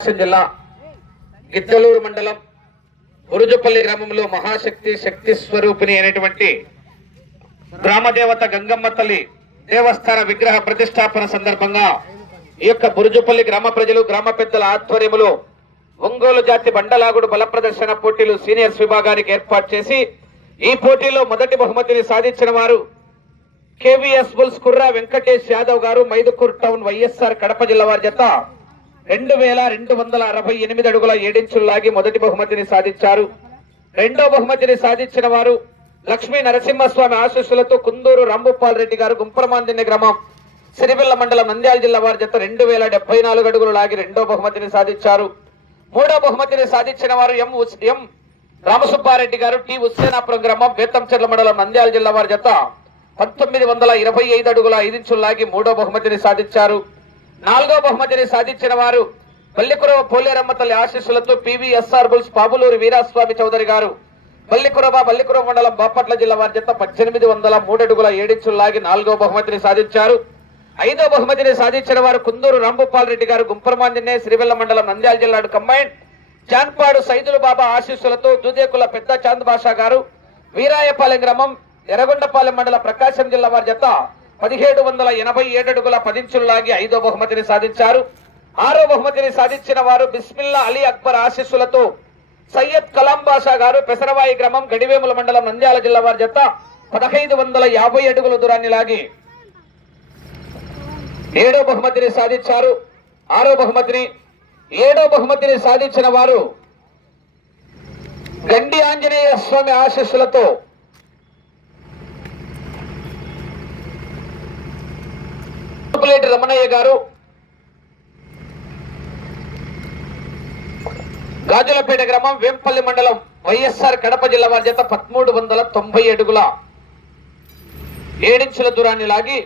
జిల్లా గిద్దలూరు మండలం బురుజుపల్లి గ్రామంలో మహాశక్తి శక్తి స్వరూపిణి అయినటువంటి గ్రామదేవత గంగమ్మ తల్లి దేవస్థాన విగ్రహ ప్రతిష్టాపన సందర్భంగా ఈ యొక్క బురుజుపల్లి గ్రామ ప్రజలు గ్రామ పెద్దల ఆధ్వర్యములో ఒంగోలు జాతి బండలాగుడు బల ప్రదర్శన పోటీలు సీనియర్స్ విభాగానికి ఏర్పాటు చేసి ఈ పోటీలో మొదటి బహుమతిని సాధించిన వారు KVS bulls Kurra Venkatesh Yadav garu Mydukur town YSR Kadapa జిల్లా వారి జత. రెండు వేల రెండు వందల అరవై ఎనిమిది అడుగుల ఏడించుల్లాగి మొదటి బహుమతిని సాధించారు. రెండో బహుమతిని సాధించిన వారు లక్ష్మీ నరసింహస్వామి ఆశీస్సులతో కుందూరు రాంభూపాల్ రెడ్డి గారు గుంపరమాందిని గ్రామం. సిరివిల్ల మండలం నంద్యాల జిల్లా వారి జత రెండు వేల డెబ్బై నాలుగు అడుగులు లాగి రెండో బహుమతిని సాధించారు. మూడో బహుమతిని సాధించిన వారు ఎం ఉస్- ఎం రామసుబ్బారెడ్డి గారు టి ఉస్సేనాపురం గ్రామం బేతంచెర్ల మండలం నంద్యాల జిల్లా వారి జత పంతొమ్మిది వందల ఇరవై ఐదు అడుగుల ఐదించుల్లాగి మూడో బహుమతిని సాధించారు. నాలుగో బహుమతిని సాధించిన వారు పల్లికురవ పోలేరమ్మ తల్లి ఆశీస్సులతో పివిఎస్ఆర్ బుల్స్ పాబులూరి వీరాస్వామి చౌదరి గారు. పల్లికురవ పల్లికురవ మండలం బాపట్ల జిల్లా వారి జత పద్దెనిమిది వందల మూడడుగుల అడుగుల నాలుగో బహుమతిని సాధించారు. ఐదో బహుమతిని సాధించిన వారు కుందూరు రాంభూపాల్ రెడ్డి గారు గుంపరమాందినే శ్రీవెల్ల మండలం నంద్యాల జిల్లా కంబైన్. చాన్పాడు సైదులు బాబా ఆశీస్సులతో దుదేకుల పెద్ద చాంద్ బాషా గారు. వీరాయపాలెం గ్రామం ఎర్రగొండపాలెం మండల ప్రకాశం జిల్లా వారి జత పదిహేడు వందల ఎనభై ఏడు అడుగుల ఐదో బహుమతిని సాధించారు. ఆరో బహుమతిని సాధించిన వారు బిస్మిల్లా అలీ అక్బర్ ఆశీస్సులతో సయ్యద్ కలాం బాషా గారు పెసరవాయి గ్రామం గడివేముల మండలం నంద్యాల జిల్లా వారి జత పదహైదు వందల యాభై అడుగుల దూరాన్ని లాగి ఏడో బహుమతిని సాధించారు. ఆరో బహుమతిని ఏడో బహుమతిని సాధించిన వారు గండి ఆంజనేయ స్వామి ఆశీస్సులతో ఉప్పులేటి రమణయ్య గారు గాజులపేట గ్రామం వేంపల్లి మండలం వైఎస్ఆర్ కడప జిల్లా వారి చేత పదమూడు వందల తొంభై అడుగుల ఏడించుల దూరాన్ని లాగి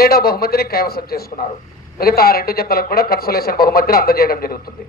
ఏడో బహుమతిని కైవసం చేసుకున్నారు. మిగతా ఆ రెండు జతలకు కూడా కన్సలేషన్ బహుమతిని అందజేయడం జరుగుతుంది.